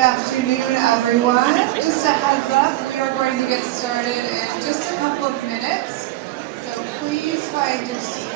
afternoon, everyone. Just a heads up, we are going to get started in just a couple of minutes, so please find your seats.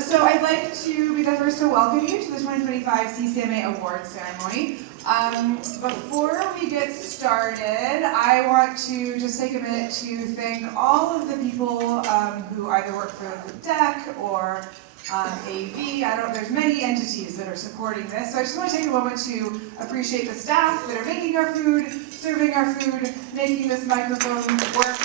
So I'd like to be the first to welcome you to the 2025 CCMA Awards ceremony. Before we get started, I want to just take a minute to thank all of the people who either work for the DEC or AV. There's many entities that are supporting this. So I just want to take a moment to appreciate the staff that are making our food, serving our food, making this microphone work.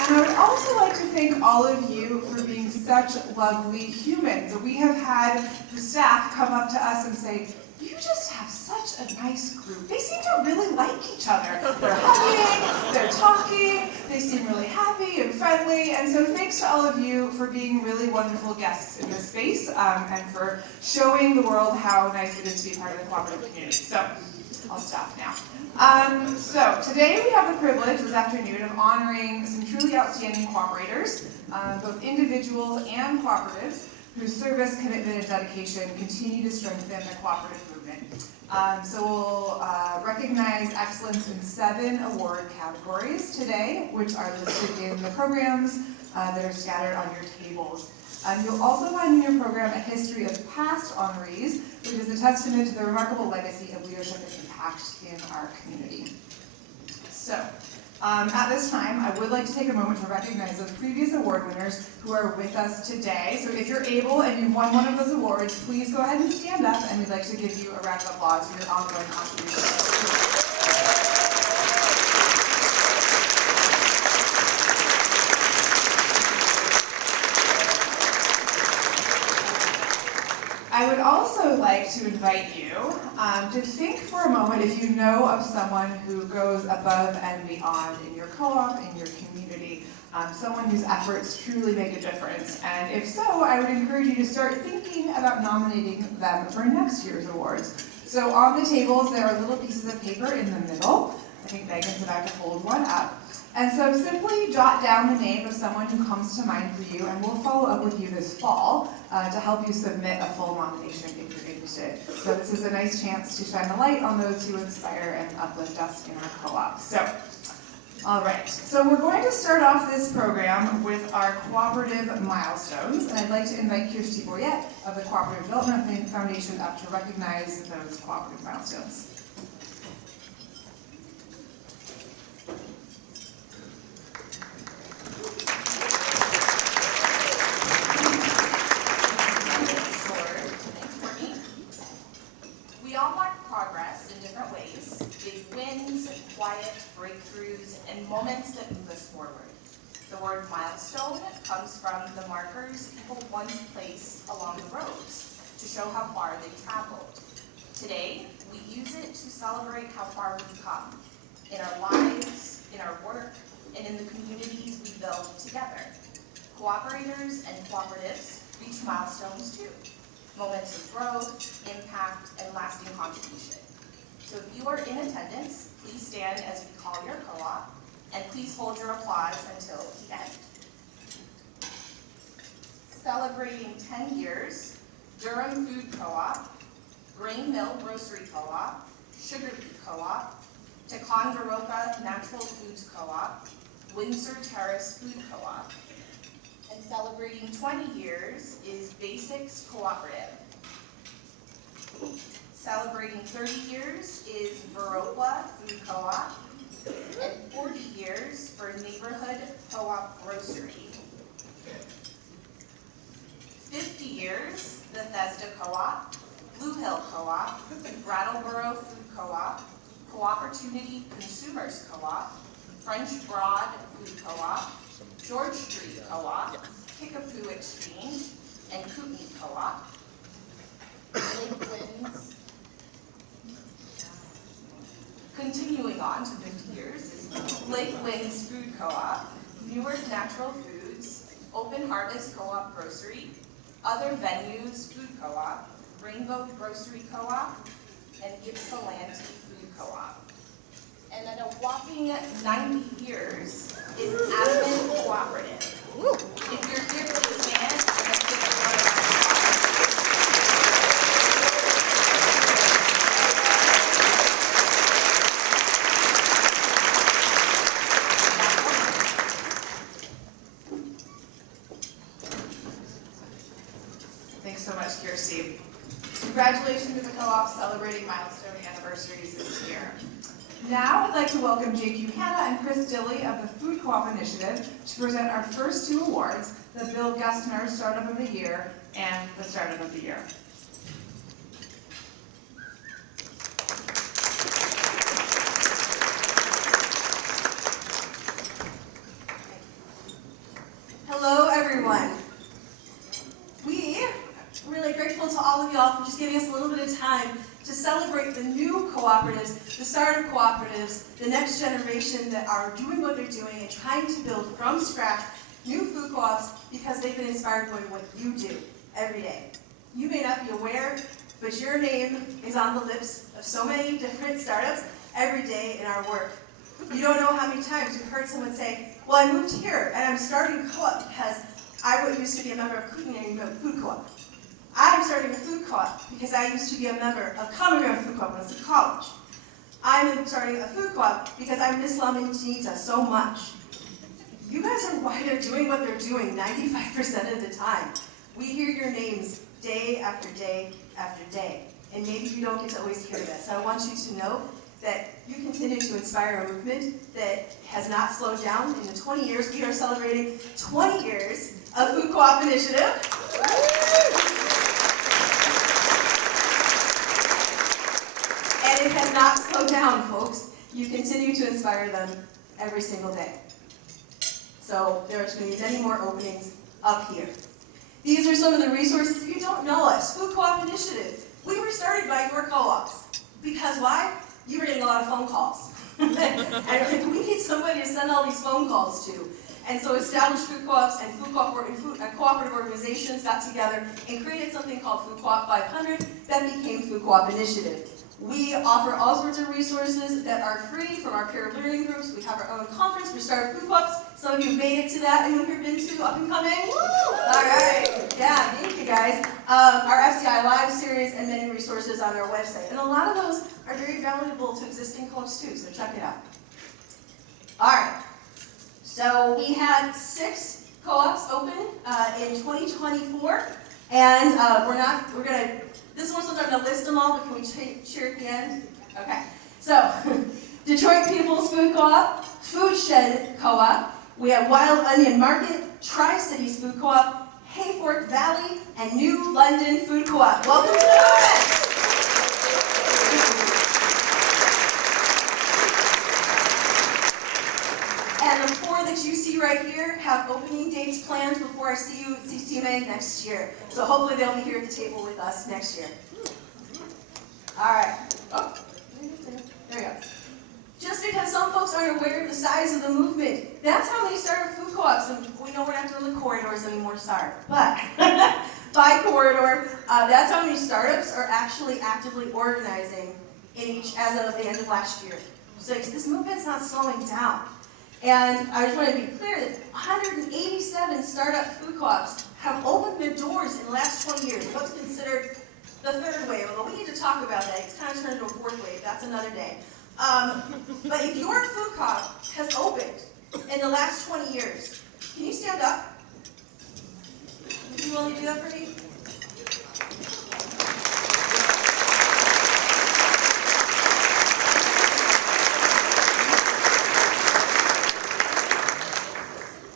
And I would also like to thank all of you for being such lovely humans. We have had the staff come up to us and say, "You just have such a nice group. They seem to really like each other. They're hugging, they're talking, they seem really happy and friendly." And so thanks to all of you for being really wonderful guests in this space and for showing the world how nice it is to be part of the cooperative community. So I'll stop now. So today we have the privilege this afternoon of honoring some truly outstanding cooperators, both individuals and cooperatives, whose service, commitment, and dedication continue to strengthen the cooperative movement. So we'll recognize excellence in 7 award categories today, which are listed in the programs that are scattered on your tables. You'll also find in your program a history of past honorees, which is a testament to the remarkable legacy of leadership and impact in our community. So, at this time, I would like to take a moment to recognize those previous award winners who are with us today. So if you're able and you've won one of those awards, please go ahead and stand up, and we'd like to give you a round of applause for your ongoing contribution. I would also like to invite you to think for a moment if you know of someone who goes above and beyond in your co-op, in your community, someone whose efforts truly make a difference. And if so, I would encourage you to start thinking about nominating them for next year's awards. So on the tables, there are little pieces of paper in the middle. I think Megan's about to hold one up. And so simply jot down the name of someone who comes to mind for you, and we'll follow up with you this fall to help you submit a full nomination if you're interested. So this is a nice chance to shine a light on those who inspire and uplift us in our co-op. So All right, so we're going to start off this program with our cooperative milestones, and I'd like to invite Kirsty Boyette of the Cooperative Development Foundation up to recognize those cooperative milestones. Moments that move us forward. The word milestone comes from the markers people once placed along the roads to show how far they traveled. Today, we use it to celebrate how far we've come in our lives, in our work, and in the communities we build together. Cooperators and cooperatives reach milestones too. Moments of growth, impact, and lasting contribution. So if you are in attendance, please stand as we call your co-op. And please hold your applause until the end. Celebrating 10 years, Durham Food Co-op, Grain Mill Grocery Co-op, Sugar Beet Co-op, Ticonderoga Natural Foods Co-op, Windsor Terrace Food Co-op. And celebrating 20 years is Basics Cooperative. Celebrating 30 years is Viroqua Food Co-op. And 40 years for Neighborhood Co-op Grocery. 50 years, Bethesda Co-op, Blue Hill Co-op, Brattleboro Food Co-op, Coopportunity Consumers Co-op, French Broad Food Co-op, George Street Co-op, Kickapoo Exchange, and Kootenai Co-op. Lakelands. Continuing on to 50 years is Lake Winds Food Co-op, Newark Natural Foods, Open Harvest Co-op Grocery, Other Venues Food Co-op, Rainbow Grocery Co-op, and Ypsilanti Food Co-op. And at a whopping 90 years is Admin Cooperative. If you're here, please stand. Let's give a round of applause. Thanks so much, Kirsty. Congratulations to the co-op celebrating milestone anniversaries this year. Now I'd like to welcome Jake Buchanan and Chris Dilley of the Food Co-op Initiative to present our first two awards, the Bill Gustner Startup of the Year and the Startup of the Year. Hello, everyone. We're really grateful to all of y'all for just giving us a little bit of time to celebrate the new cooperatives, the startup cooperatives, the next generation that are doing what they're doing and trying to build from scratch new food co-ops because they've been inspired by what you do every day. You may not be aware, but your name is on the lips of so many different startups every day in our work. You don't know how many times you've heard someone say, well, I moved here and I'm starting a co-op because I used to be a member of Kootenai Food Co-op. I'm starting a food co-op because I used to be a member of Common Ground Food Co-op when I was in college. I'm starting a food co-op because I miss La Minita so much. You guys are why they're doing what they're doing 95% of the time. We hear your names day after day after day, and maybe you don't get to always hear that. So I want you to know that you continue to inspire a movement that has not slowed down. In the 20 years, we are celebrating 20 years of Food Co-op Initiative. And it has not slowed down, folks. You continue to inspire them every single day. So there's going to be many more openings up here. These are some of the resources. If you don't know us, Food Co-op Initiative. We were started by your co-ops. Because why? You were getting a lot of phone calls. And we need somebody to send all these phone calls to. And so established food co-ops and cooperative organizations got together and created something called Food Co-op 500 that became Food Co-op Initiative. We offer all sorts of resources that are free from our peer learning groups. We have our own conference for startup food co-ops. Some of you made it to that. Anyone here been to Up and Coming? Woo! All right. Yeah, thank you guys. Our FCI Live series and many resources on our website. And a lot of those are very valuable to existing co-ops too, so check it out. All right. So we had 6 co-ops open in 2024, and this one's not going to list them all, but can we cheer at the end? Okay. So, Detroit People's Food Co-op, Food Shed Co-op, we have Wild Onion Market, Tri-Cities Food Co-op, Hayfork Valley, and New London Food Co-op. Welcome to the movement! And the 4 that you see right here have opening dates planned before I see you at CCMA next year. So hopefully they'll be here at the table with us next year. All right. Oh, there you go. Just because some folks aren't aware of the size of the movement, that's how many started food co-ops. And we know we're not doing the corridors anymore, sorry. But by corridor, that's how many startups are actually actively organizing in each as of the end of last year. So this movement's not slowing down. And I just want to be clear that 187 startup food co-ops have opened their doors in the last 20 years. What's considered the 3rd wave? Although we need to talk about that. It's kind of turned into a 4th wave. That's another day. But if your food co-op has opened in the last 20 years, can you stand up? Would you willing to do that for me?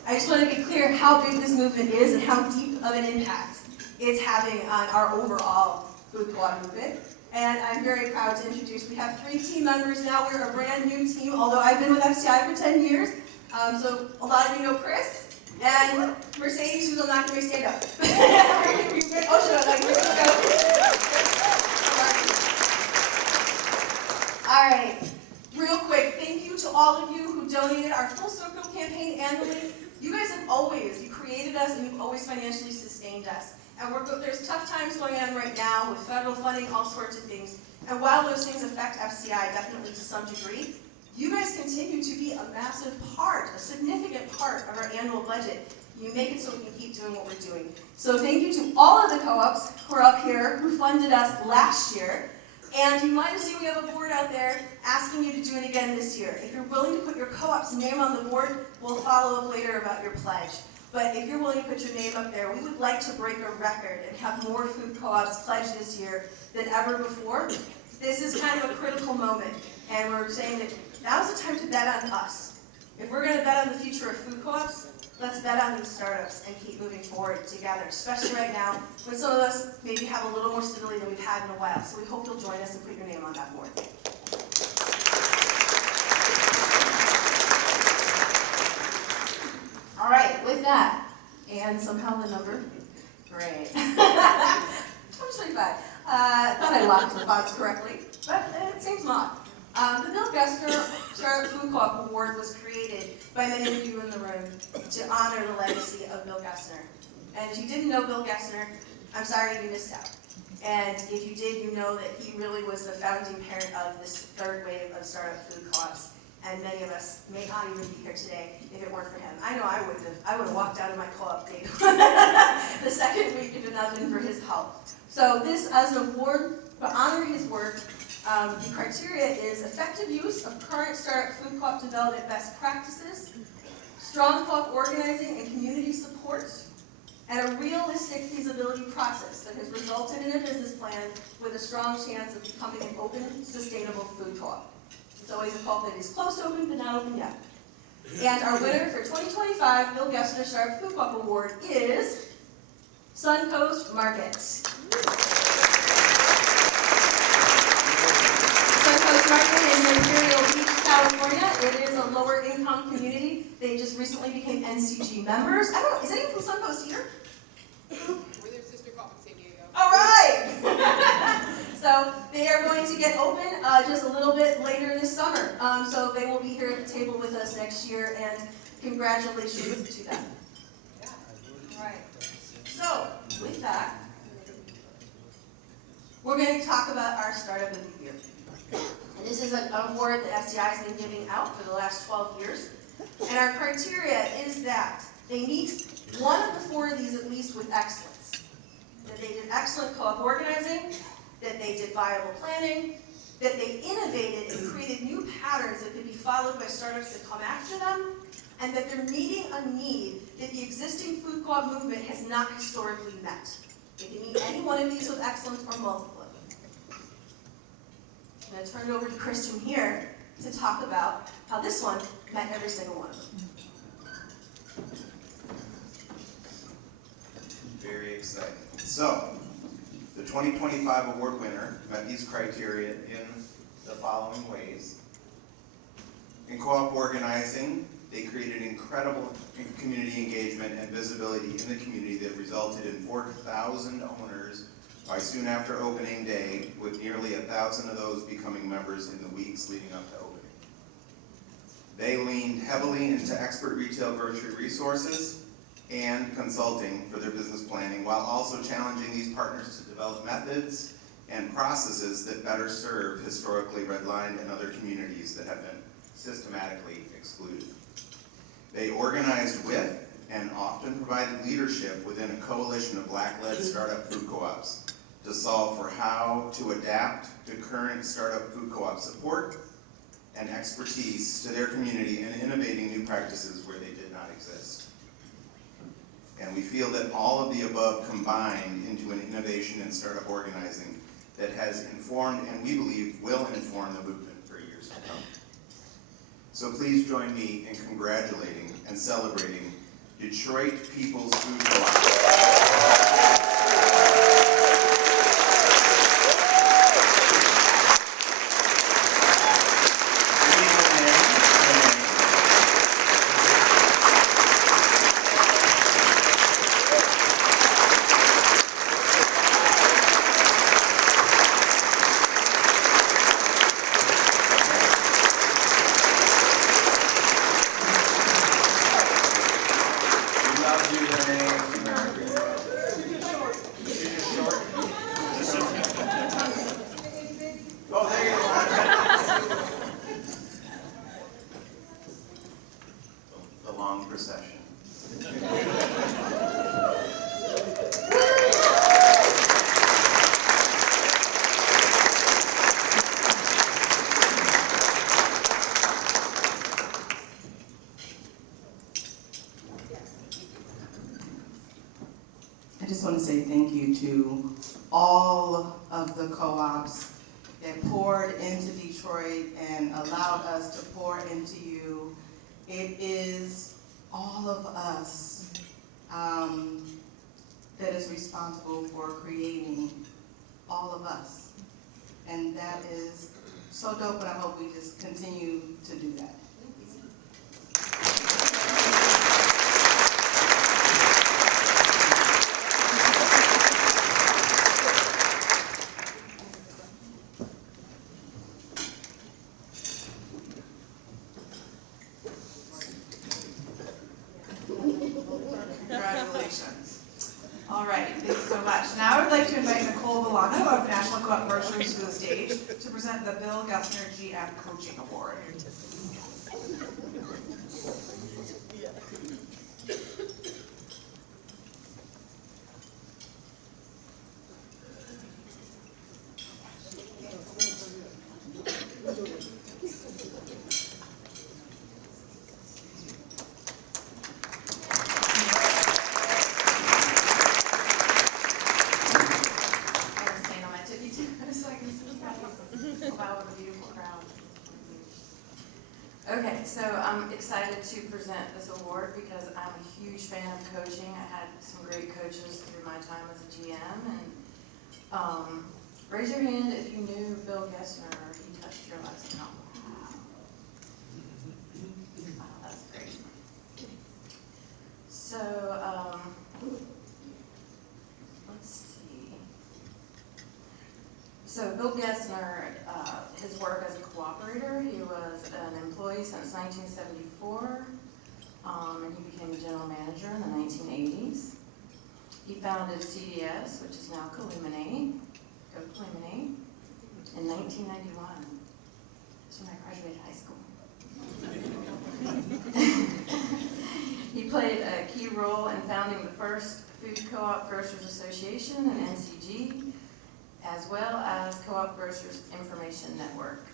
I just want to be clear how big this movement is and how deep of an impact it's having on our overall food co-op movement. And I'm very proud to introduce, we have 3 team members now. We're a brand new team, although I've been with FCI for 10 years. So a lot of you know Chris and Mercedes, who's not going to stand up. All right, real quick, thank you to all of you who donated our Full Circle campaign annually. You guys have you created us and you've always financially sustained us. And there's tough times going on right now with federal funding, all sorts of things. And while those things affect FCI definitely to some degree, you guys continue to be a massive part, a significant part of our annual budget. You make it so we can keep doing what we're doing. So thank you to all of the co-ops who are up here who funded us last year. And you might have seen we have a board out there asking you to do it again this year. If you're willing to put your co-op's name on the board, we'll follow up later about your pledge. But if you're willing to put your name up there, we would like to break a record and have more food co-ops pledge this year than ever before. This is kind of a critical moment, and we're saying that now's the time to bet on us. If we're going to bet on the future of food co-ops, let's bet on these startups and keep moving forward together, especially right now when some of us maybe have a little more stability than we've had in a while. So we hope you'll join us and put your name on that board. All right, with that, and somehow the number, great. 2025. Thought I locked the box correctly, but it seems not. The Bill Gessner Startup Food Co-op Award was created by many of you in the room to honor the legacy of Bill Gessner. And if you didn't know Bill Gessner, I'm sorry you missed out. And if you did, you know that he really was the founding parent of this 3rd wave of startup food co-ops. And many of us may not even be here today if it weren't for him. I know I wouldn't have. I would have walked out of my co-op day the 2nd week if it had not been for his help. So this, as an award to honor his work, the criteria is effective use of current startup food co-op development best practices, strong co-op organizing and community support, and a realistic feasibility process that has resulted in a business plan with a strong chance of becoming an open, sustainable food co-op. It's always a co-op that is close to open, but not open yet. And our winner for 2025 Bill Gessner Startup Food Co-op Award is Suncoast Markets. Suncoast Market is in Imperial Beach, California. It is a lower income community. They just recently became NCG members. I don't know, is anyone from Suncoast here? We're their sister co-op in San Diego. All right! So they are going to get open just a little bit later this summer. So they will be here at the table with us next year, and congratulations to them. Yeah. All right. So with that, we're going to talk about our Startup of the Year. And this is an award that FCI has been giving out for the last 12 years. And our criteria is that they meet one of the 4 of these at least with excellence. That they did excellent co-op organizing, that they did viable planning, that they innovated and created new patterns that could be followed by startups that come after them, and that they're meeting a need that the existing food co-op movement has not historically met. They can meet any one of these with excellence or multiple of them. I'm going to turn it over to Christian here to talk about how this one met every single one of them. Very exciting. So, the 2025 award winner met these criteria in the following ways. In co-op organizing, they created incredible community engagement and visibility in the community that resulted in 4,000 owners by soon after opening day, with nearly 1,000 of those becoming members in the weeks leading up to opening. They leaned heavily into expert retail grocery resources and consulting for their business planning, while also challenging these partners to develop methods and processes that better serve historically redlined and other communities that have been systematically excluded. They organized with and often provided leadership within a coalition of Black-led startup food co-ops to solve for how to adapt to current startup food co-op support and expertise to their community and innovating new practices where they did not exist. And we feel that all of the above combined into an innovation in startup organizing that has informed, and we believe will inform, the movement for years to come. So please join me in congratulating and celebrating Detroit People's Food Co-op. Procession. I just want to say thank you to all of the co-ops that poured into Detroit and allowed us to pour into you. It is all of us that is responsible for creating all of us. And that is so dope, and I hope we just continue to do that. Congratulations. All right, thanks so much. Now I would like to invite Nicole Villano of National Co-op Groceries to the stage to present the Bill Gessner GM Coaching Award. Okay, so I'm excited to present this award because I'm a huge fan of coaching. I had some great coaches through my time as a GM. And raise your hand if you knew Bill Gessner or he touched your life somehow. Wow, that's great. So let's see. So Bill Gessner, his work as a cooperator, he was an employee since 1974, and he became a general manager in the 1980s. He founded CDS, which is now Caluminate, in 1991. That's when I graduated high school. He played a key role in founding the first Food Co-op Grocers Association, an NCG, as well as Co-op Grocers Information Network.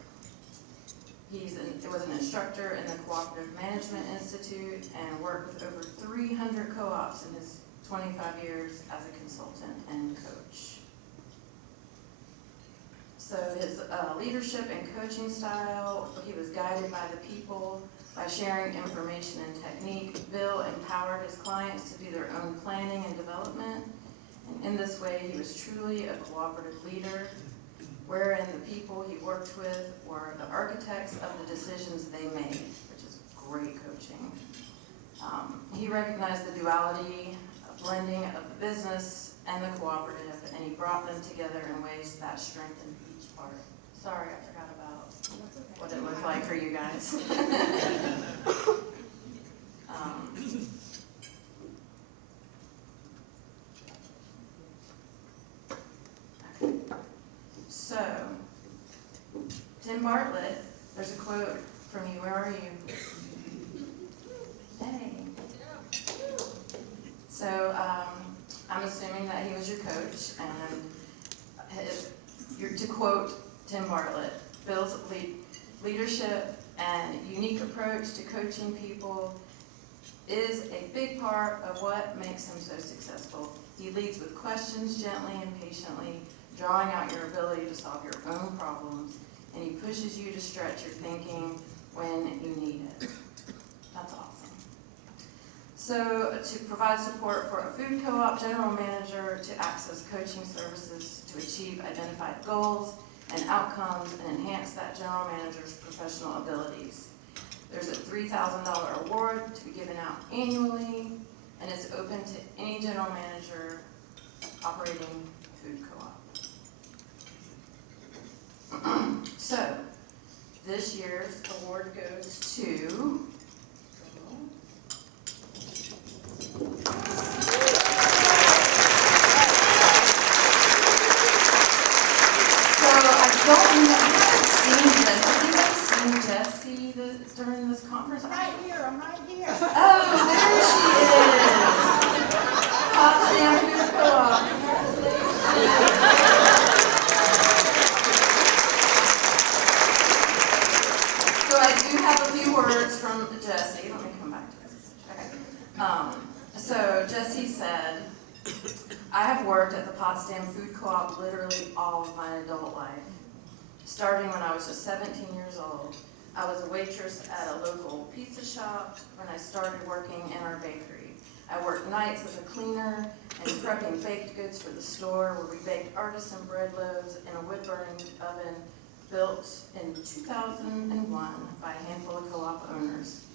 He was an instructor in the Cooperative Management Institute and worked with over 300 co-ops in his 25 years as a consultant and coach. So his leadership and coaching style, he was guided by the people, by sharing information and technique. Bill empowered his clients to do their own planning and development. And in this way, he was truly a cooperative leader, wherein the people he worked with were the architects of the decisions they made, which is great coaching. He recognized the duality, blending of the business and the cooperative, and he brought them together in ways that strengthened each part. Sorry, I forgot about what it looked like for you guys. Okay. So, Tim Bartlett, there's a quote from you. Where are you? Hey. So, I'm assuming that he was your coach, and to quote Tim Bartlett, Bill's leadership and unique approach to coaching people is a big part of what makes him so successful. He leads with questions gently and patiently, drawing out your ability to solve your own problems, and he pushes you to stretch your thinking when you need it. That's awesome. So to provide support for a food co-op general manager to access coaching services to achieve identified goals and outcomes and enhance that general manager's professional abilities. There's a $3,000 award to be given out annually, and it's open to any general manager operating food co-op. So, this year's award goes to Jessie during this conference? I'm right here. Oh, there she is. Potsdam Food Co-op. So I do have a few words from Jessie. Let me come back to this. Okay. So Jessie said, I have worked at the Potsdam Food Co-op literally all of my adult life. Starting when I was just 17 years old. I was a waitress at a local pizza shop when I started working in our bakery. I worked nights as a cleaner and prepping baked goods for the store, where we baked artisan bread loaves in a wood-burning oven built in 2001 by a handful of co-op owners.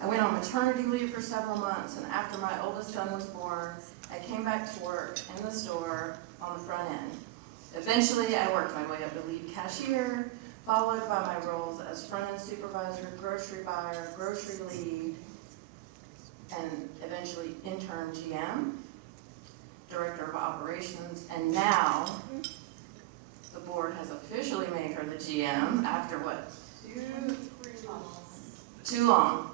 I went on maternity leave for several months, and after my oldest son was born, I came back to work in the store on the front end. Eventually, I worked my way up to lead cashier, followed by my roles as front-end supervisor, grocery buyer, grocery lead, and eventually intern GM, director of operations, and now the board has officially made her the GM after what? Too long.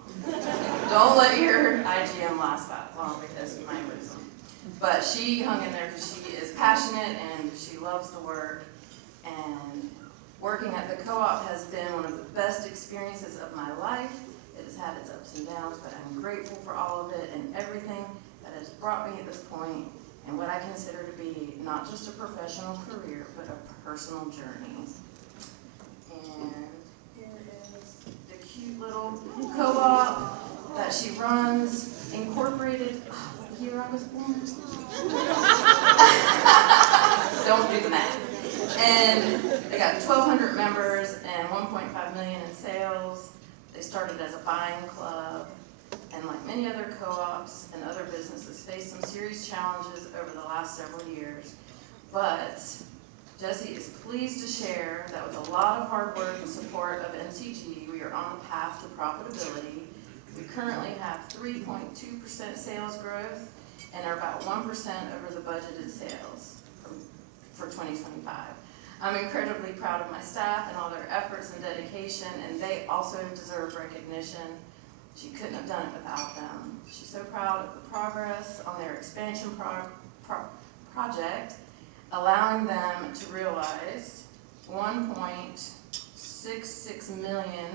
Don't let your IGM last that long because you might lose them. But she hung in there because she is passionate and she loves the work. And working at the co-op has been one of the best experiences of my life. It has had its ups and downs, but I'm grateful for all of it and everything that has brought me at this point and what I consider to be not just a professional career, but a personal journey. And here is the cute little co-op that she runs, incorporated. What year I was born? Don't do the math. And they got 1,200 members and 1.5 million in sales. They started as a buying club, and like many other co-ops and other businesses, faced some serious challenges over the last several years. But Jessie is pleased to share that with a lot of hard work and support of NCG, we are on the path to profitability. We currently have 3.2% sales growth and are about 1% over the budgeted sales for 2025. I'm incredibly proud of my staff and all their efforts and dedication, and they also deserve recognition. She couldn't have done it without them. She's so proud of the progress on their expansion project, allowing them to realize $1.66 million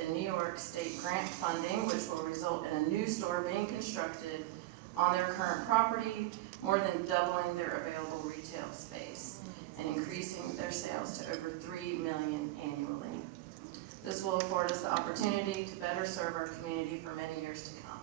in New York State grant funding, which will result in a new store being constructed on their current property, more than doubling their available retail space and increasing their sales to over $3 million annually. This will afford us the opportunity to better serve our community for many years to come.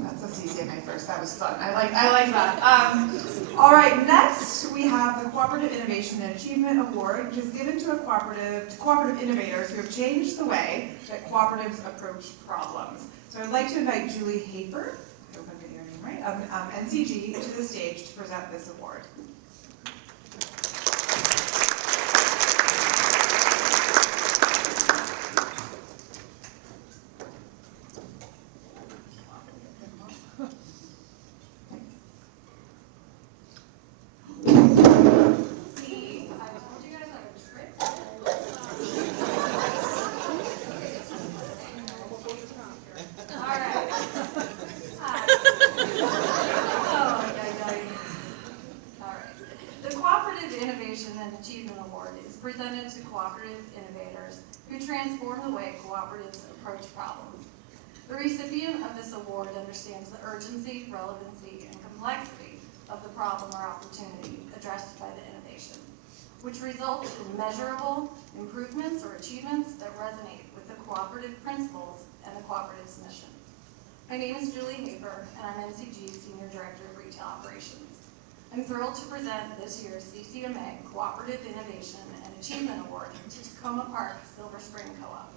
That's a CCMA first. That was fun. I like that. All right, next we have the Cooperative Innovation and Achievement Award, which is given to cooperative innovators who have changed the way that cooperatives approach problems. So I'd like to invite Julie Hafer, I hope I'm getting her name right, of NCG to the stage to present this award. Presented to cooperative innovators who transform the way cooperatives approach problems. The recipient of this award understands the urgency, relevancy, and complexity of the problem or opportunity addressed by the innovation, which results in measurable improvements or achievements that resonate with the cooperative principles and the cooperative's mission. My name is Julie Hafer, and I'm NCG's Senior Director of Retail Operations. I'm thrilled to present this year's CCMA Cooperative Innovation and Achievement Award to Tacoma Park Silver Spring Co-op.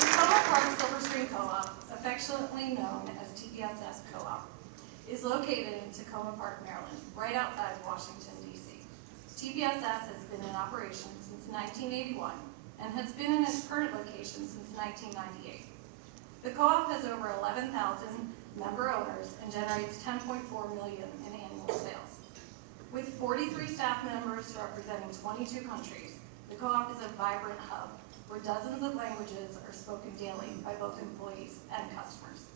Tacoma Park Silver Spring Co-op, affectionately known as TPSS Co-op, is located in Tacoma Park, Maryland, right outside Washington, D.C. TPSS has been in operation since 1981 and has been in its current location since 1998. The co-op has over 11,000 member owners and generates $10.4 million in annual sales. With 43 staff members representing 22 countries, the co-op is a vibrant hub where dozens of languages are spoken daily by both employees and customers.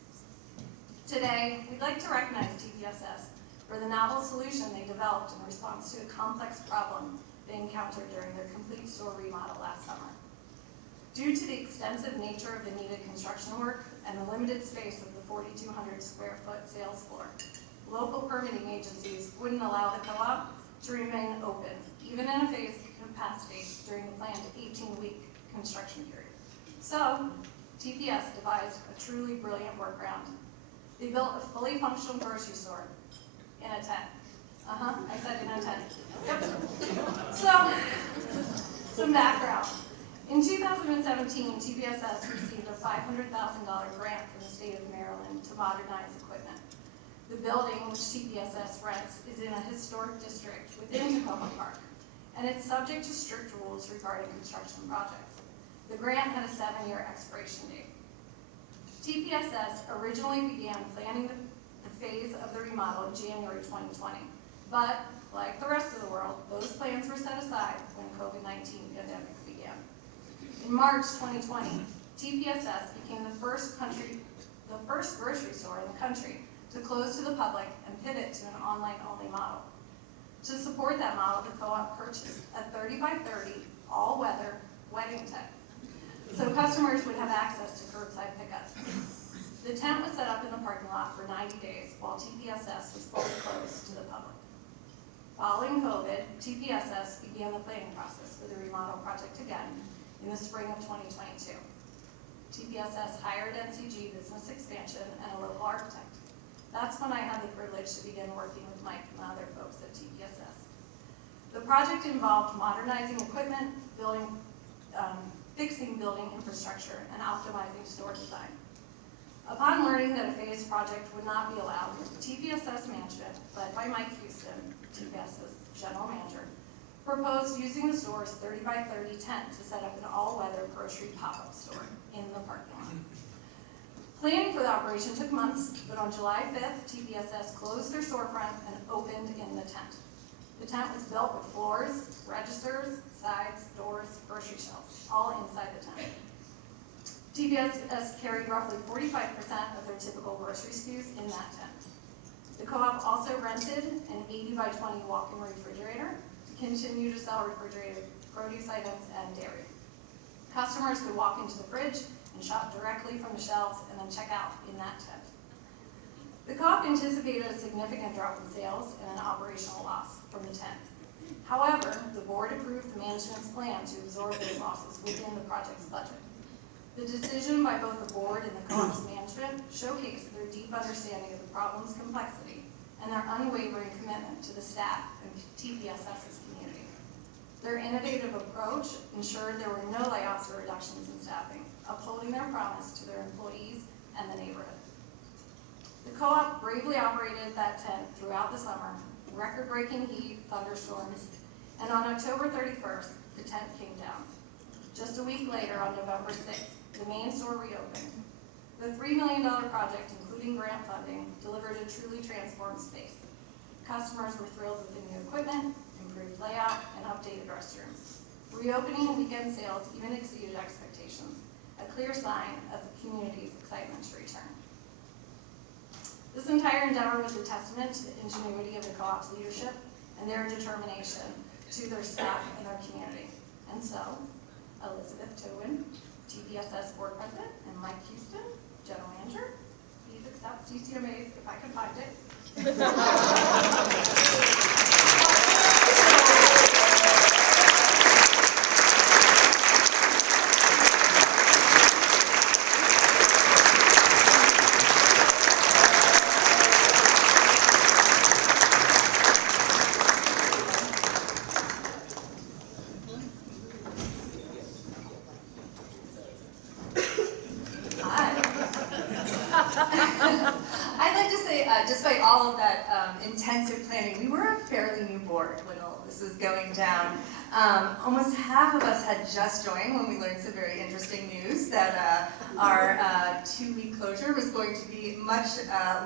Today, we'd like to recognize TPSS for the novel solution they developed in response to a complex problem they encountered during their complete store remodel last summer. Due to the extensive nature of the needed construction work and the limited space of the 4,200 square foot sales floor, local permitting agencies wouldn't allow the co-op to remain open, even in a phased capacity during the planned 18-week construction period. So, TPS devised a truly brilliant workaround. They built a fully functional grocery store in a tent. I said in a tent. Yep. So, some background. In 2017, TPSS received a $500,000 grant from the state of Maryland to modernize equipment. The building, which TPSS rents, is in a historic district within Tacoma Park, and it's subject to strict rules regarding construction projects. The grant had a 7-year expiration date. TPSS originally began planning the phase of the remodel in January 2020, but like the rest of the world, those plans were set aside when COVID-19 pandemic began. In March 2020, TPSS became the first grocery store in the country to close to the public and pivot to an online-only model. To support that model, the co-op purchased a 30-by-30 all-weather wedding tent, so customers would have access to curbside pickup. The tent was set up in the parking lot for 90 days while TPSS was fully closed to the public. Following COVID, TPSS began the planning process for the remodel project again in the spring of 2022. TPSS hired NCG Business Expansion and a local architect. That's when I had the privilege to begin working with Mike and the other folks at TPSS. The project involved modernizing equipment, fixing building infrastructure, and optimizing store design. Upon learning that a phased project would not be allowed, TPSS management, led by Mike Houston, TPS's general manager, proposed using the store's 30 by 30 tent to set up an all-weather grocery pop-up store in the parking lot. Planning for the operation took months, but on July 5th, TPSS closed their storefront and opened in the tent. The tent was built with floors, registers, sides, doors, grocery shelves, all inside the tent. TPSS carried roughly 45% of their typical grocery SKUs in that tent. The co-op also rented an 80 by 20 walk-in refrigerator to continue to sell refrigerated produce items and dairy. Customers could walk into the fridge and shop directly from the shelves and then check out in that tent. The co-op anticipated a significant drop in sales and an operational loss from the tent. However, the board approved the management's plan to absorb those losses within the project's budget. The decision by both the board and the co-op's management showcased their deep understanding of the problem's complexity and their unwavering commitment to the staff and TPSS's community. Their innovative approach ensured there were no layoffs or reductions in staffing, upholding their promise to their employees and the neighborhood. The co-op bravely operated that tent throughout the summer, record-breaking heat, thunderstorms, and on October 31st, the tent came down. Just a week later, on November 6th, the main store reopened. The $3 million project, including grant funding, delivered a truly transformed space. Customers were thrilled with the new equipment, improved layout, and updated restrooms. Reopening and weekend sales even exceeded expectations, a clear sign of the community's excitement to return. This entire endeavor was a testament to the ingenuity of the co-op's leadership and their determination to their staff and their community. And so, Elizabeth Towin, TPSS Board President, and Mike Houston, General Manager, please accept CCMA's, if I can find it. I'd like to say, despite all of that intensive planning, we were a fairly new board when all of this was going down. Almost half of us had just joined when we learned some very interesting news that our 2-week closure was going to be much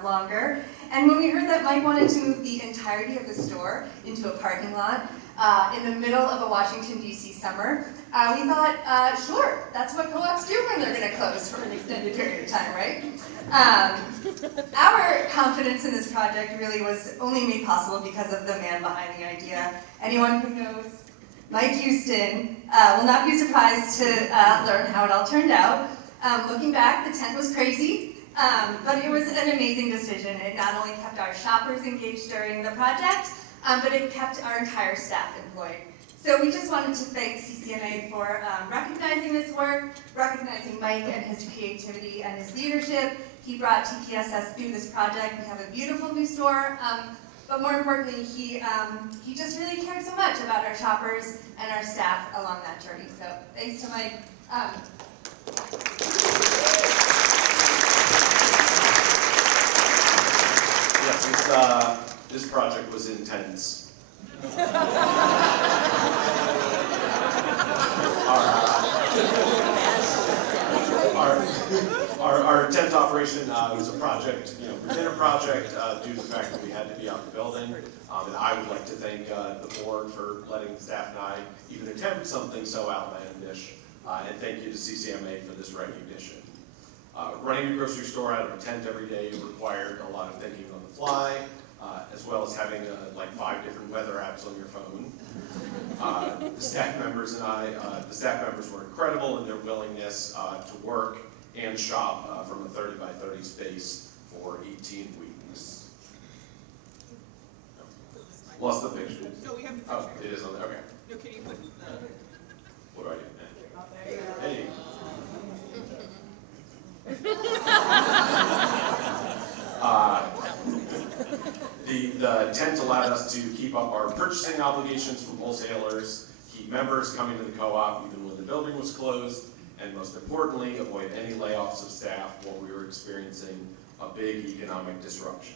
longer. And when we heard that Mike wanted to move the entirety of the store into a parking lot in the middle of a Washington, D.C. summer, we thought, sure, that's what co-ops do when they're going to close for an extended period of time, right? Our confidence in this project really was only made possible because of the man behind the idea. Anyone who knows Mike Houston will not be surprised to learn how it all turned out. Looking back, the tent was crazy, but it was an amazing decision. It not only kept our shoppers engaged during the project, but it kept our entire staff employed. So we just wanted to thank CCMA for recognizing this work, recognizing Mike and his creativity and his leadership. He brought TPSS through this project. We have a beautiful new store, but more importantly, he just really cared so much about our shoppers and our staff along that journey. So thanks to Mike. Yes, this project was intense. Our tent operation was a project, within a project, due to the fact that we had to be out the building. And I would like to thank the board for letting the staff and I even attempt something so outlandish. And thank you to CCMA for this recognition. Running a grocery store out of a tent every day required a lot of thinking on the fly, as well as having like 5 different weather apps on your phone. The staff members and the staff members were incredible in their willingness to work and shop from a 30 by 30 space for 18 weeks. Lost the picture. No, we have the picture. Oh, it is on there, okay. No, can you put What do I do now? Hey. The tent allowed us to keep up our purchasing obligations from wholesalers, keep members coming to the co-op even when the building was closed, and most importantly, avoid any layoffs of staff while we were experiencing a big economic disruption.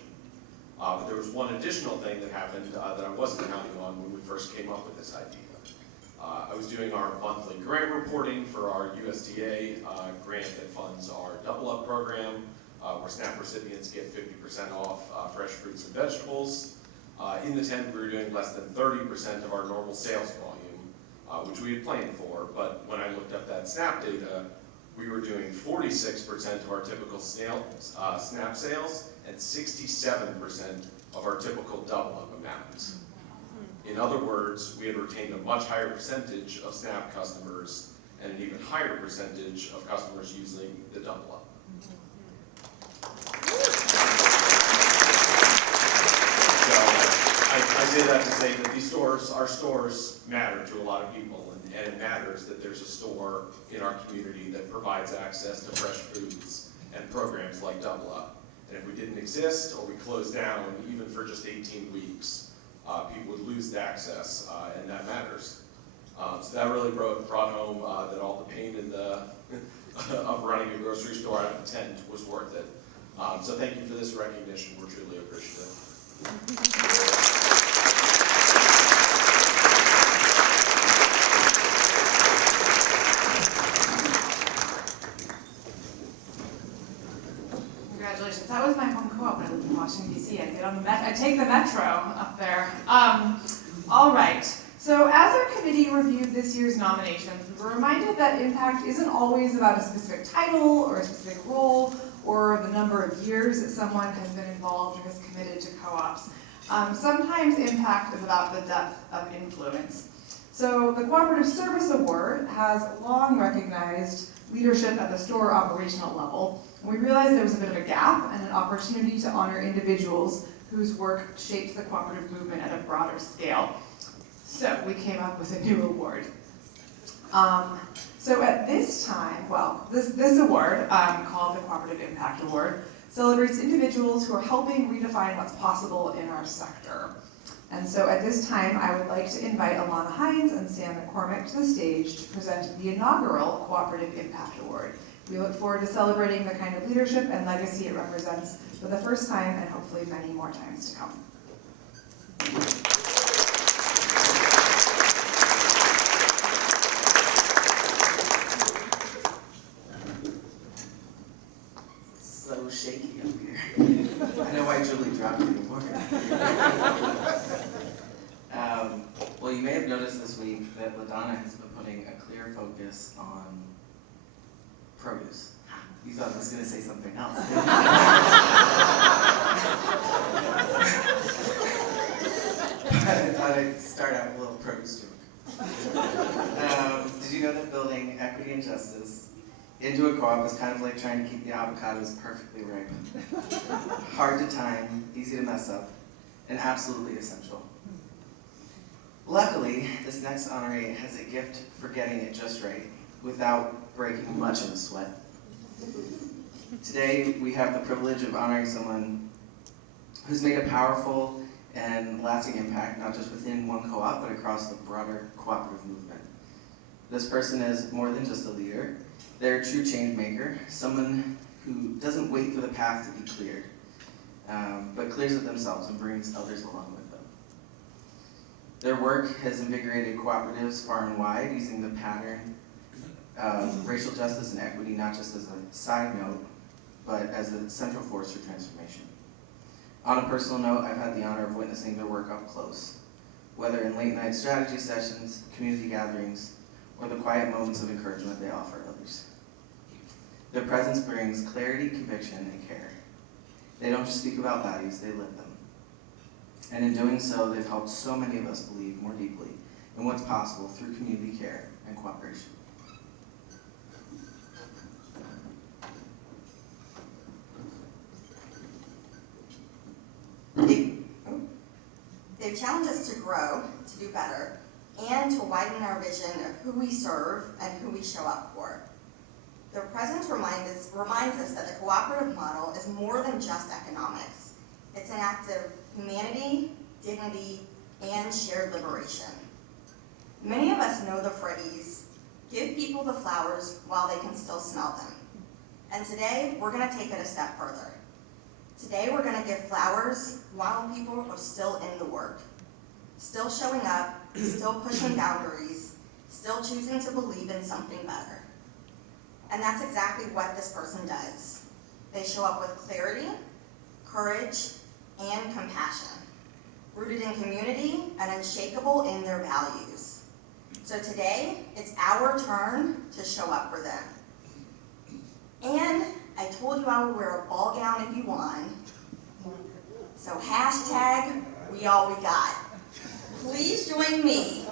But there was one additional thing that happened that I wasn't counting on when we first came up with this idea. I was doing our monthly grant reporting for our USDA grant that funds our Double Up program, where SNAP recipients get 50% off fresh fruits and vegetables. In the tent, we were doing less than 30% of our normal sales volume, which we had planned for, but when I looked up that SNAP data, we were doing 46% of our typical SNAP sales and 67% of our typical Double Up amount. In other words, we had retained a much higher percentage of SNAP customers and an even higher percentage of customers using the Double Up. So I say that to say that these stores, our stores, matter to a lot of people, and it matters that there's a store in our community that provides access to fresh foods and programs like Double Up. And if we didn't exist or we closed down, even for just 18 weeks, people would lose access, and that matters. So that really brought home that all the pain in the of running a grocery store out of the tent was worth it. So thank you for this recognition. We're truly appreciative. Congratulations. That was my home co-op when I lived in Washington, D.C. I take the metro up there. All right. So as our committee reviewed this year's nominations, we were reminded that impact isn't always about a specific title or a specific role or the number of years that someone has been involved or has committed to co-ops. Sometimes impact is about the depth of influence. So the Cooperative Service Award has long recognized leadership at the store operational level. And we realized there was a bit of a gap and an opportunity to honor individuals whose work shaped the cooperative movement at a broader scale. So we came up with a new award. So at this time, well, this award, called the Cooperative Impact Award, celebrates individuals who are helping redefine what's possible in our sector. And so at this time, I would like to invite Alana Hines and Sam McCormick to the stage to present the inaugural Cooperative Impact Award. We look forward to celebrating the kind of leadership and legacy it represents for the first time and hopefully many more times to come. So shaky up here. I know why Julie dropped the award. Well, you may have noticed this week that LaDonna has been putting a clear focus on produce. You thought I was going to say something else. I thought I'd start out with a little produce joke. Did you know that building equity and justice into a co-op is kind of like trying to keep the avocados perfectly ripe? Hard to time, easy to mess up, and absolutely essential. Luckily, this next honoree has a gift for getting it just right, without breaking much of a sweat. Today, we have the privilege of honoring someone who's made a powerful and lasting impact, not just within one co-op, but across the broader cooperative movement. This person is more than just a leader. They're a true change maker, someone who doesn't wait for the path to be cleared, but clears it themselves and brings others along with them. Their work has invigorated cooperatives far and wide, using the pattern of racial justice and equity not just as a side note, but as a central force for transformation. On a personal note, I've had the honor of witnessing their work up close, whether in late night strategy sessions, community gatherings, or the quiet moments of encouragement they offer others. Their presence brings clarity, conviction, and care. They don't just speak about values, they live them. And in doing so, they've helped so many of us believe more deeply in what's possible through community care and cooperation. They've challenged us to grow, to do better, and to widen our vision of who we serve and who we show up for. Their presence reminds us that the cooperative model is more than just economics. It's an act of humanity, dignity, and shared liberation. Many of us know the phrase, give people the flowers while they can still smell them. And today, we're going to take it a step further. Today we're going to give flowers while people are still in the work, still showing up, still pushing boundaries, still choosing to believe in something better. And that's exactly what this person does. They show up with clarity, courage, and compassion, rooted in community and unshakable in their values. So today, it's our turn to show up for them. And I told you I would wear a ball gown if you won. So hashtag we all we got. Please join me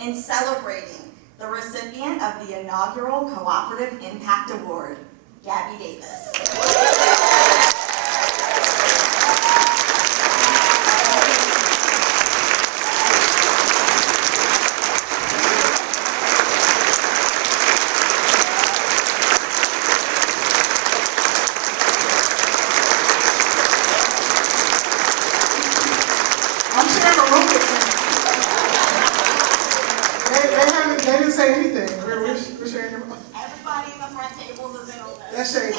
in celebrating the recipient of the inaugural Cooperative Impact Award, Gabby Davis. I'm sharing a room with them. They didn't say anything. We're sharing a room. Everybody in the front tables is in on this. That's shady.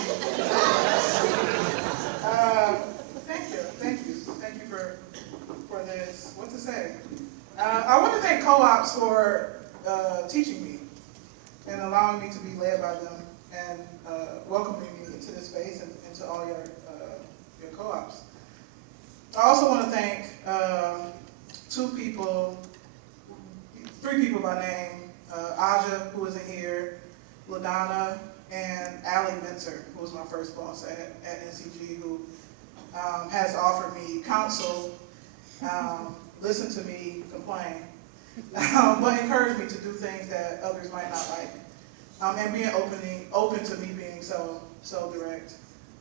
Thank you for this. What to say? I want to thank co-ops for teaching me and allowing me to be led by them and welcoming me into this space and into all your co-ops. I also want to thank three people by name, Aja, who isn't here, LaDonna, and Allie Minter, who was my first boss at NCG, who has offered me counsel, listen to me complain, but encouraged me to do things that others might not like, and being open to me being so direct.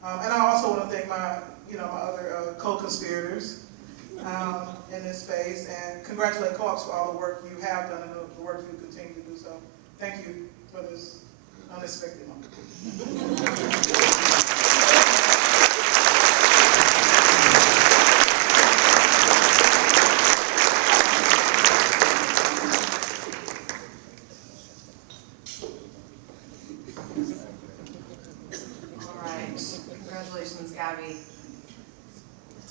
And I also want to thank my other co-conspirators in this space, and congratulate co-ops for all the work you have done and the work you continue to do. So thank you for this unexpected moment. All right, congratulations, Gabby.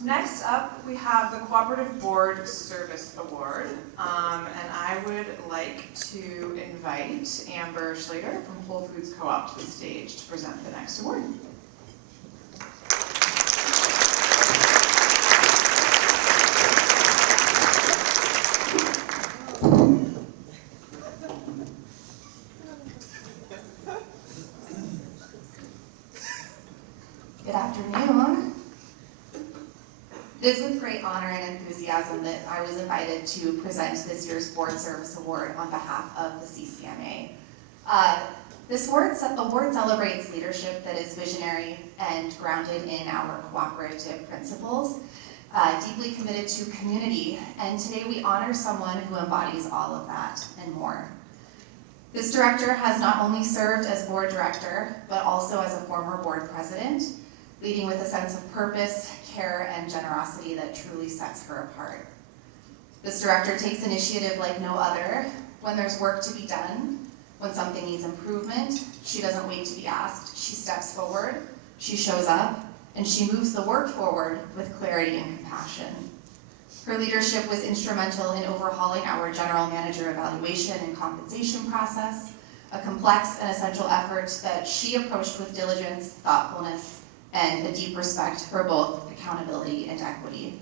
Next up, we have the Cooperative Board Service Award, and I would like to invite Amber Schlager from Whole Foods Co-op to the stage to present the next award. Good afternoon. It is with great honor and enthusiasm that I was invited to present this year's Board Service Award on behalf of the CCMA. This award celebrates leadership that is visionary and grounded in our cooperative principles, deeply committed to community, and today we honor someone who embodies all of that and more. This director has not only served as board director, but also as a former board president, leading with a sense of purpose, care, and generosity that truly sets her apart. This director takes initiative like no other. When there's work to be done, when something needs improvement, she doesn't wait to be asked. She steps forward, she shows up, and she moves the work forward with clarity and compassion. Her leadership was instrumental in overhauling our general manager evaluation and compensation process, a complex and essential effort that she approached with diligence, thoughtfulness, and a deep respect for both accountability and equity.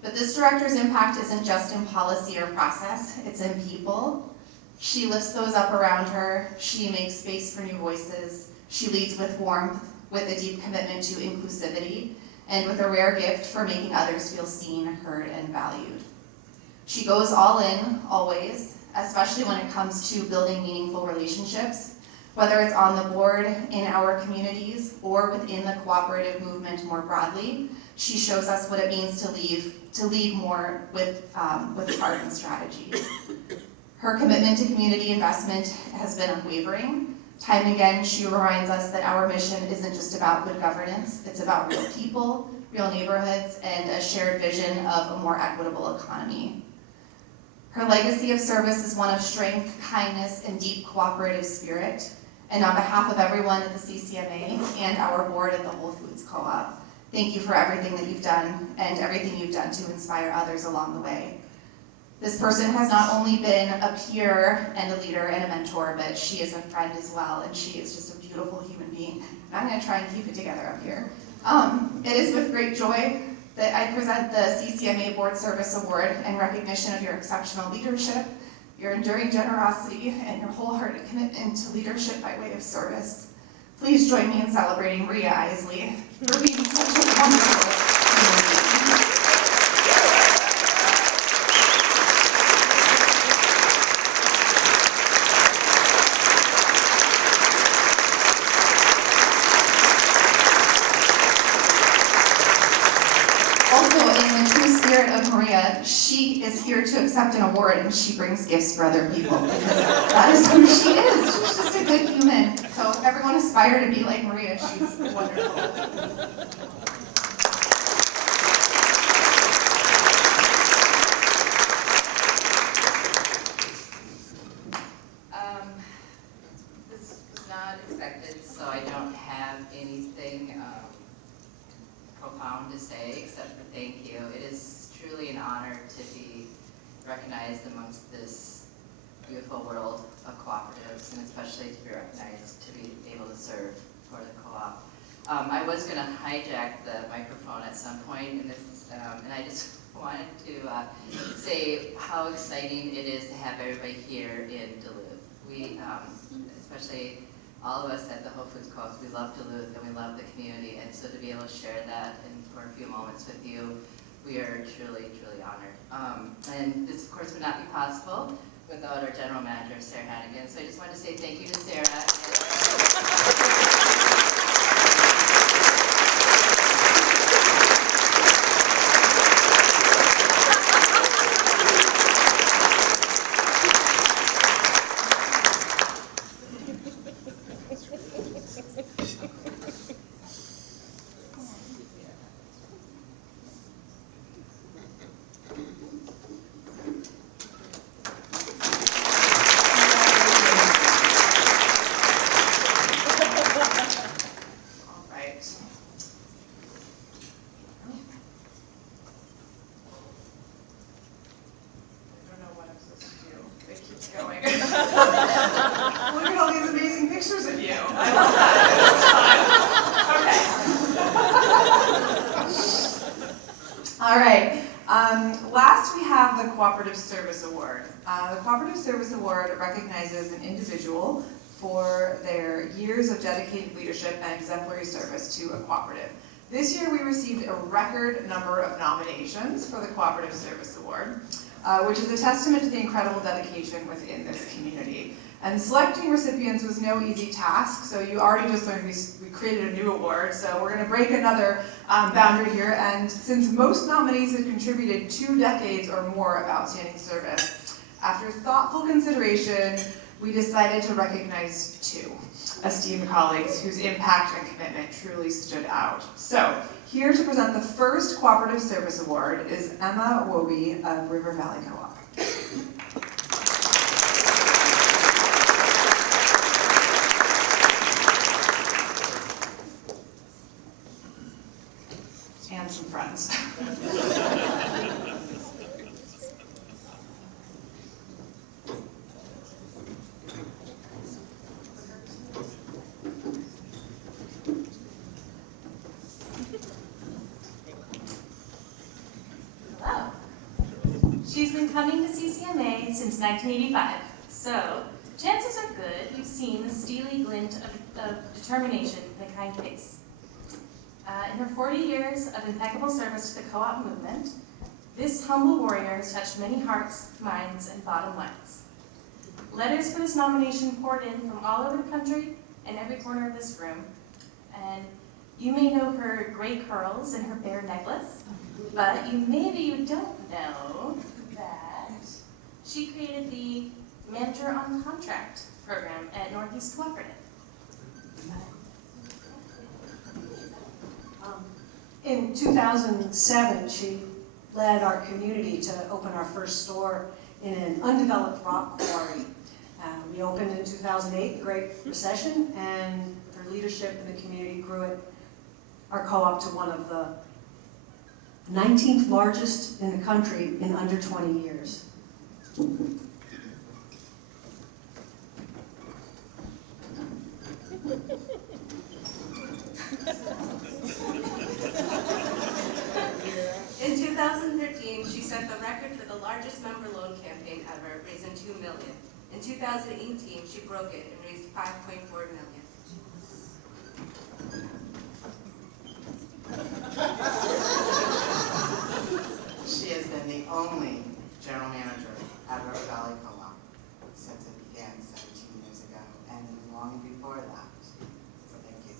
But this director's impact isn't just in policy or process, it's in people. She lifts those up around her, she makes space for new voices, she leads with warmth, with a deep commitment to inclusivity, and with a rare gift for making others feel seen, heard, and valued. She goes all in, always, especially when it comes to building meaningful relationships, whether it's on the board, in our communities, or within the cooperative movement more broadly. She shows us what it means to lead more with heart and strategy. Her commitment to community investment has been unwavering. Time and again, she reminds us that our mission isn't just about good governance, it's about real people, real neighborhoods, and a shared vision of a more equitable economy. Her legacy of service is one of strength, kindness, and deep cooperative spirit. And on behalf of everyone at the CCMA and our board at the Whole Foods Co-op, Thank you for everything that you've done and everything you've done to inspire others along the way. This person has not only been a peer and a leader and a mentor, but she is a friend as well, and she is just a beautiful human being. And I'm going to try and keep it together up here. It is with great joy that I present the CCMA Board Service Award in recognition of your exceptional leadership, your enduring generosity, and your wholehearted commitment to leadership by way of service. Please join me in celebrating Maria Isley for being such a wonderful human being. Also, in the true spirit of Maria, she is here to accept an award and she brings gifts for other people because that is who she is. She's just a good human. So everyone aspire to be like Maria. She's wonderful. This was not expected, so I don't have anything profound to say except for thank you. It is truly an honor to be recognized amongst this beautiful world of cooperatives, and especially to be recognized to be able to serve for the co-op. I was going to hijack the microphone at some point, and I just wanted to say how exciting it is to have everybody here in Duluth. We, especially all of us at the Whole Foods Co-op, we love Duluth and we love the community, and so to be able to share that and for a few moments with you, we are truly, truly honored. And this, of course, would not be possible without our general manager, Sarah Hannigan. So I just wanted to say thank you to Sarah. Look at all these amazing pictures of you. I love that. It's fun. Okay. All right. Last we have the Cooperative Service Award. The Cooperative Service Award recognizes an individual for their years of dedicated leadership and exemplary service to a cooperative. This year we received a record number of nominations for the Cooperative Service Award, which is a testament to the incredible dedication within this community. And selecting recipients was no easy task, so you already just learned we created a new award, so we're going to break another boundary here. And since most nominees have contributed 2 decades or more of outstanding service, after thoughtful consideration, we decided to recognize 2 esteemed colleagues whose impact and commitment truly stood out. So, here to present the first Cooperative Service Award is Emma Wobe of River Valley Co-op. And some friends. Hello. She's been coming to CCMA since 1985, so chances are good you've seen the steely glint of determination in a kind face. In her 40 years of impeccable service to the co-op movement, this humble warrior has touched many hearts, minds, and bottom lines. Letters for this nomination poured in from all over the country and every corner of this room, and you may know her gray curls and her bear necklace, but maybe you don't know that she created the Manager on Contract program at Northeast Cooperative. In 2007, she led our community to open our first store in an undeveloped rock quarry. We opened in 2008, the Great Recession, and her leadership in the community grew it our co-op to one of the 19th largest in the country in under 20 years. In 2013, she set the record for the largest member loan campaign ever, raising $2 million. In 2018, she broke it and raised $5.4 million. She has been the only general manager at River Valley Co-op since it began 17 years ago, and long before that. So thank you.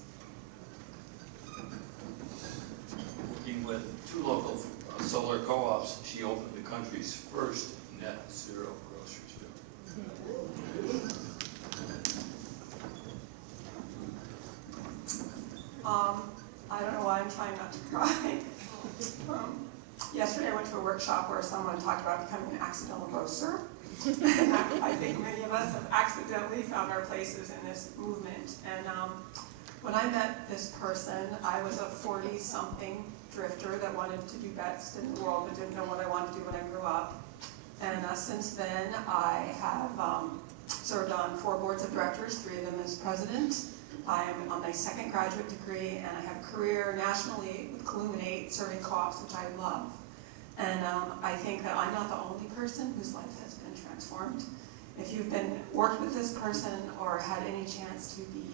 Working with two local solar co-ops, she opened the country's first net zero grocery store. I don't know why I'm trying not to cry. Yesterday I went to a workshop where someone talked about becoming an accidental grocer. And I think many of us have accidentally found our places in this movement. And when I met this person, I was a 40-something drifter that wanted to do best in the world but didn't know what I wanted to do when I grew up. And since then, I have served on 4 boards of directors, 3 of them as president. I am on my 2nd graduate degree, and I have a career nationally with Illuminate, serving co-ops, which I love. And I think that I'm not the only person whose life has been transformed. If you've worked with this person or had any chance to be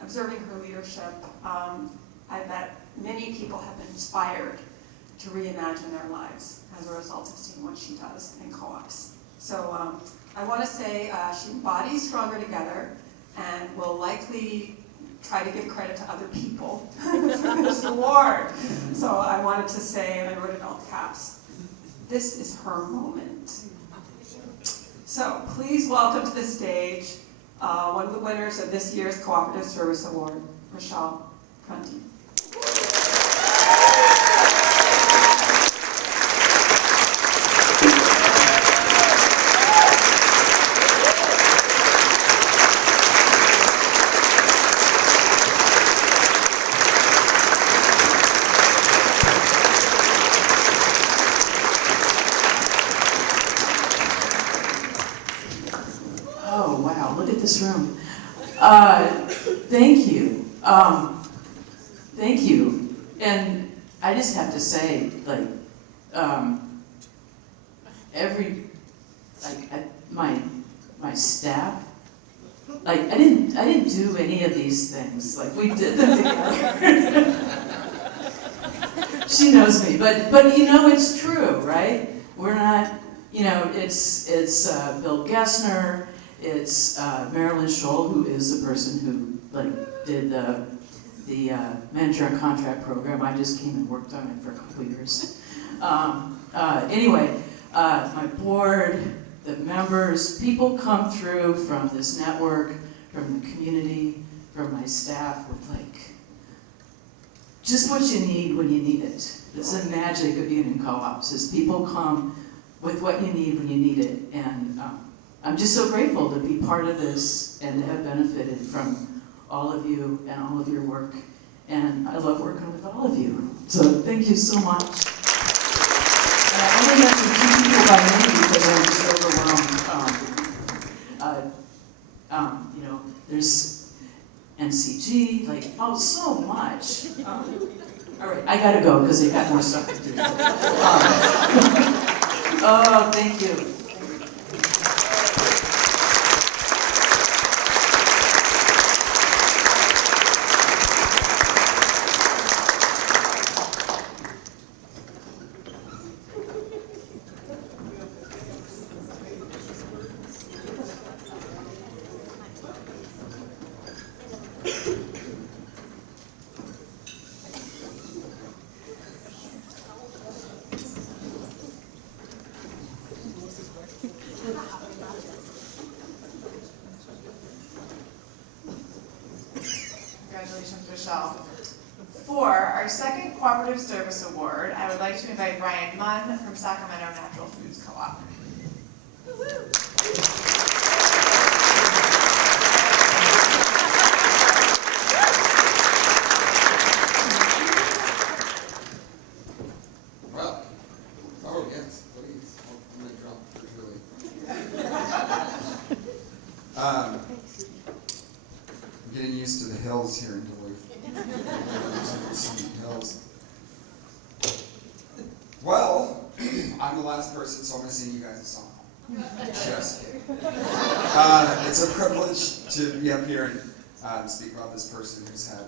observing her leadership, I bet many people have been inspired to reimagine their lives as a result of seeing what she does in co-ops. So I want to say she embodies Stronger Together, and will likely try to give credit to other people for this award. So I wanted to say, and I wrote it in all caps, this is her moment. So please welcome to the stage one of the winners of this year's Cooperative Service Award, Rochelle Prunty. This room. Thank you. Thank you. And I just have to say, like, my staff, like, I didn't do any of these things. Like, we did them together. She knows me, but you know it's true, right? We're not, you know, it's Bill Gessner. It's Marilyn Scholl, who is the person who did the manager and contract program. I just came and worked on it for a couple years. Anyway, my board, the members, people come through from this network, from the community, from my staff with just what you need when you need it. It's the magic of being in co-ops, is people come with what you need when you need it. And I'm just so grateful to be part of this and to have benefited from all of you and all of your work. And I love working with all of you. So thank you so much. I only have some 2 people by name because I'm just overwhelmed. You know, there's NCG, so much. All right, I gotta go because they've got more stuff to do. Oh, thank you. Congratulations, Rochelle. For our 2nd Cooperative Service Award, I would like to invite Brian Munn from Sacramento Natural Foods Co-op. Well, I'm the last person, so I'm going to sing you guys a song. Just kidding. It's a privilege to be up here and speak about this person who's had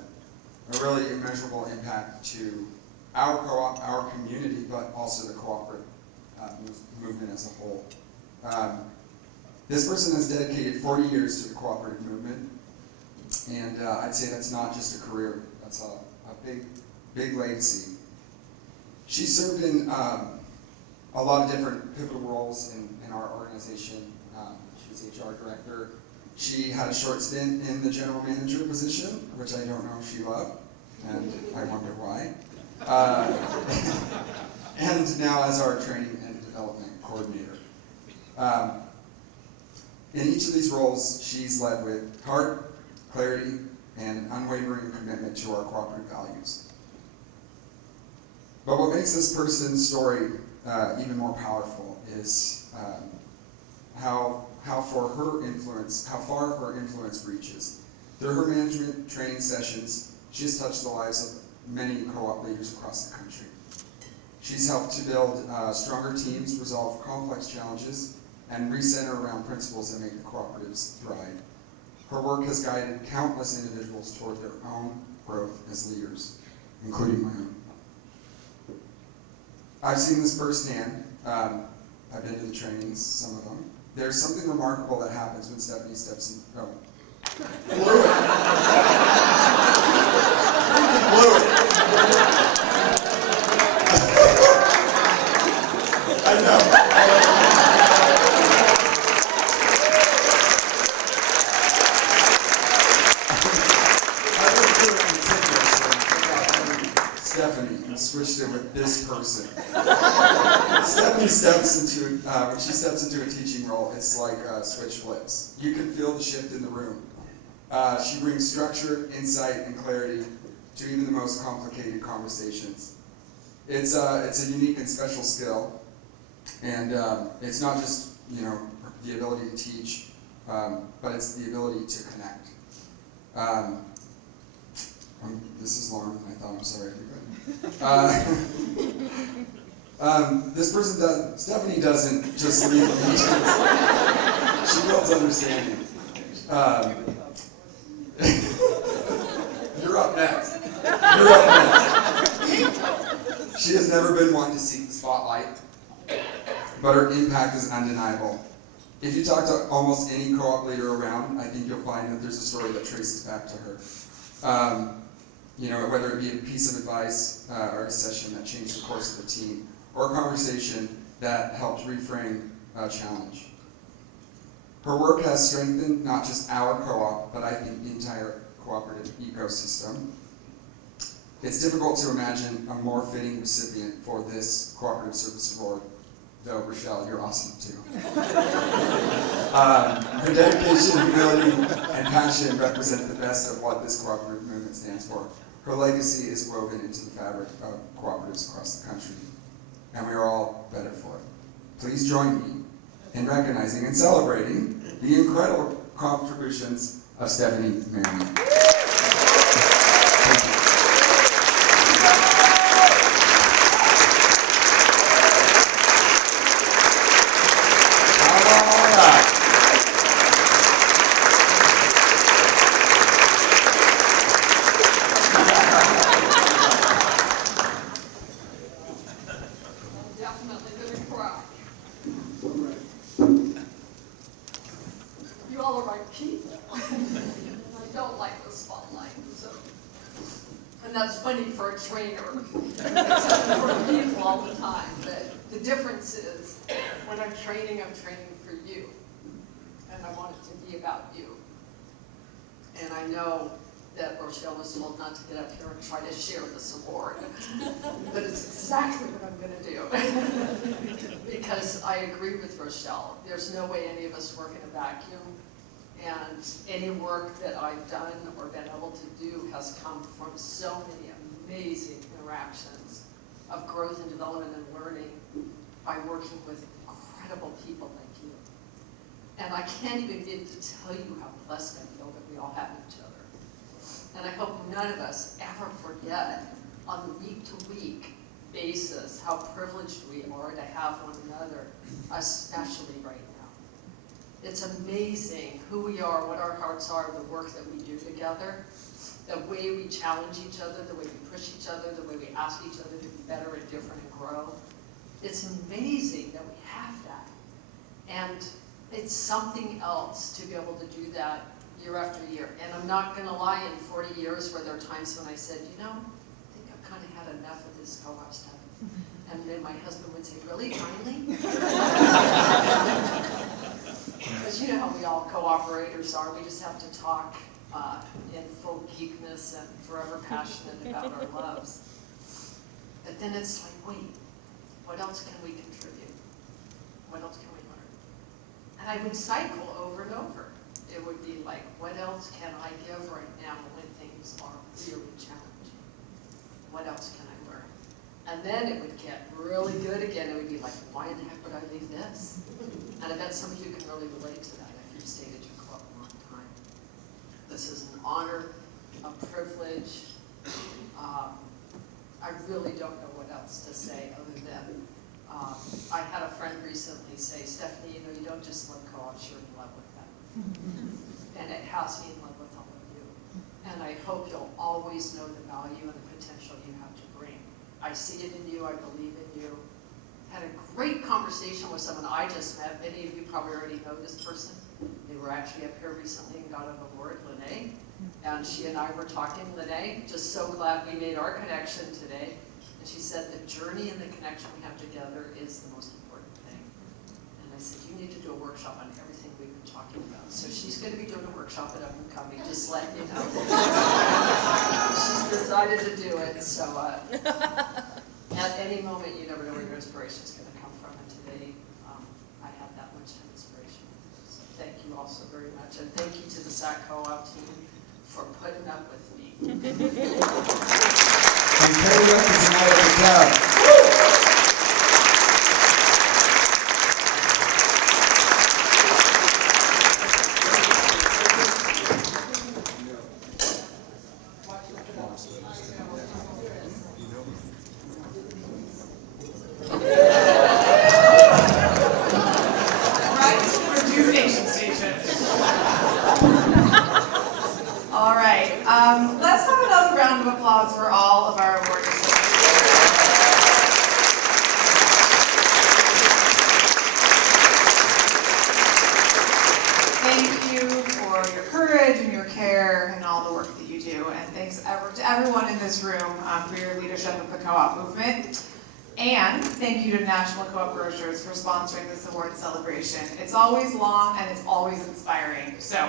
a really immeasurable impact to our co-op, our community, but also the cooperative movement as a whole. This person has dedicated 40 years to the cooperative movement, and I'd say that's not just a career, that's a big, big legacy. She served in a lot of different pivotal roles in our organization. She was HR director. She had a short stint in the general manager position, which I don't know if she loved, and I wonder why. And now as our training and development coordinator. In each of these roles, she's led with heart, clarity, and unwavering commitment to our cooperative values. But what makes this person's story even more powerful is how far her influence reaches. Through her management training sessions, she has touched the lives of many co-op leaders across the country. She's helped to build stronger teams, resolve complex challenges, and recenter around principles that make the cooperatives thrive. Her work has guided countless individuals toward their own growth as leaders, including my own. I've seen this firsthand. I've been to the trainings, some of them. There's something remarkable that happens when Stephanie steps in. Oh. Blew it. Blew it. I know. Stephanie and switched it with this person. Stephanie steps into, when she steps into a teaching role, it's like switch flips. You can feel the shift in the room. She brings structure, insight, and clarity to even the most complicated conversations. It's a unique and special skill, and it's not just the ability to teach, but it's the ability to connect. This is long, I thought. I'm sorry, everybody. This person Stephanie doesn't just lead meetings. She builds understanding. You're up next. You're up next. She has never been one to seek the spotlight, but her impact is undeniable. If you talk to almost any co-op leader around, I think you'll find that there's a story that traces back to her. Whether it be a piece of advice or a session that changed the course of the team, or a conversation that helped reframe a challenge. Her work has strengthened not just our co-op, but I think the entire cooperative ecosystem. It's difficult to imagine a more fitting recipient for this Cooperative Service Award, though, Rochelle, you're awesome too. Her dedication, humility, and passion represent the best of what this cooperative movement stands for. Her legacy is woven into the fabric of cooperatives across the country, and we are all better for it. Please join me in recognizing and celebrating the incredible contributions of Stephanie Merriman. I'm training for you, and I want it to be about you. And I know that Rochelle was told not to get up here and try to share this award, but it's exactly what I'm going to do. Because I agree with Rochelle. There's no way any of us work in a vacuum, and any work that I've done or been able to do has come from so many amazing interactions of growth and development and learning by working with incredible people like you. And I can't even begin to tell you how blessed I feel that we all have each other. And I hope none of us ever forget on the week-to-week basis how privileged we are to have one another, especially right now. It's amazing who we are, what our hearts are, the work that we do together, the way we challenge each other, the way we push each other, the way we ask each other to be better and different and grow. It's amazing that we have that. And it's something else to be able to do that year after year. And I'm not gonna lie, in 40 years where there are times when I said, you know, I think I've kind of had enough of this co-op stuff. And then my husband would say, really, finally? Because you know how we all cooperators are, we just have to talk in full geekness and forever passionate about our loves. But then it's like, wait, what else can we contribute? What else can we learn? And I would cycle over and over. It would be like, what else can I give right now when things are really challenging? What else can I learn? And then it would get really good again. It would be like, why in the heck would I leave this? And I bet some of you can really relate to that if you've stayed at your co-op a long time. This is an honor, a privilege. I really don't know what else to say other than I had a friend recently say, Stephanie, you know, you don't just love co-ops, you're in love with them. And it has me in love with all of you. And I hope you'll always know the value and the potential you have to bring. I see it in you, I believe in you. Had a great conversation with someone I just met. Many of you probably already know this person. They were actually up here recently and got an award, Lene. And she and I were talking, Lene, just so glad we made our connection today. And she said the journey and the connection we have together is the most important thing. And I said, you need to do a workshop on everything we've been talking about. So she's going to be doing a workshop at Up and Coming, just letting you know. She's decided to do it, so at any moment you never know where your inspiration is going to come from. And today I have that much inspiration. So thank you all so very much. And thank you to the SAC Co-op team for putting up with me. And Carrie up tonight at the club. Rejuvenation station. All right, let's have another round of applause for all of our award recipients. Thank you for your courage and your care and all the work that you do, and thanks to everyone in this room for your leadership of the co-op movement. And thank you to National Co-op Grocers for sponsoring this award celebration. It's always long and it's always inspiring. So,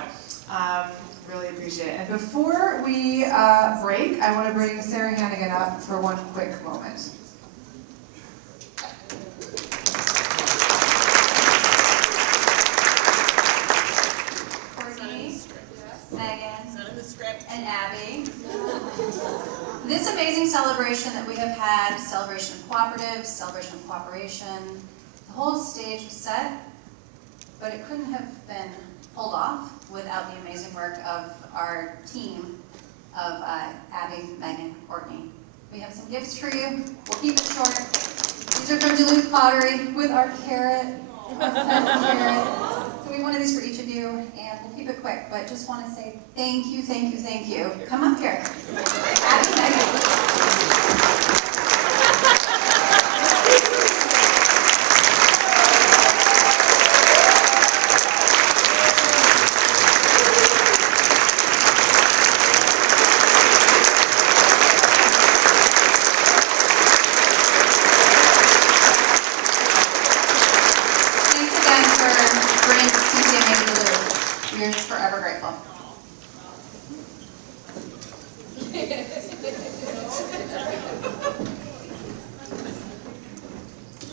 really appreciate it. And before we break, I want to bring Sarah Hannigan up for one quick moment. Courtney, Megan, and Abby. This amazing celebration that we have had, celebration of cooperatives, celebration of cooperation, the whole stage was set, but it couldn't have been pulled off without the amazing work of our team of Abby, Megan, Courtney. We have some gifts for you. We'll keep it short. These are from Duluth Pottery with our carrot. So we wanted these for each of you, and we'll keep it quick, but just want to say thank you, thank you, thank you. Come up here. Abby, Megan. Thanks again for bringing CCMA to Duluth. We're forever grateful.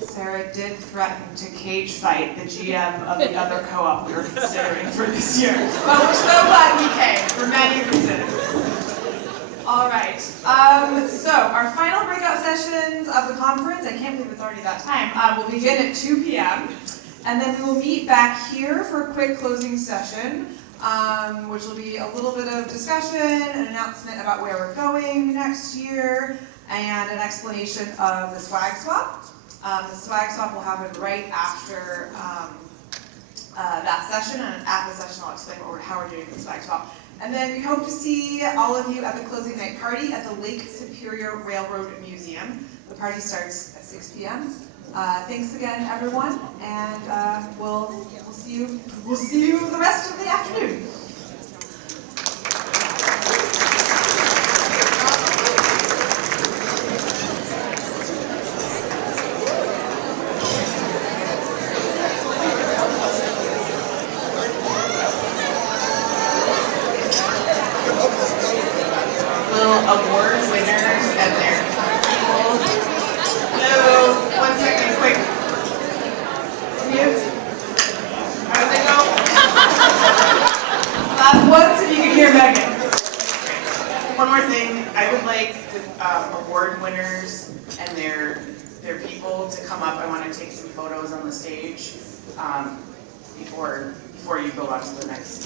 Sarah did threaten to cage fight the GM of the other co-op we were considering for this year. But we're so glad we came for many reasons. All right, so our final breakout sessions of the conference, I can't believe it's already that time, will begin at 2 p.m. And then we will meet back here for a quick closing session which will be a little bit of discussion, an announcement about where we're going next year, and an explanation of the swag swap. The swag swap will happen right after that session, and at the session I'll explain how we're doing the swag swap. And then we hope to see all of you at the closing night party at the Lake Superior Railroad Museum. The party starts at 6 p.m. Thanks again, everyone, and we'll see you the rest of the afternoon. Award winners and their people. No, 1 second, quick. Mute. How did they go? Once, if you can hear Megan. One more thing, I would like the award winners and their people to come up. I want to take some photos on the stage before you go on to the next.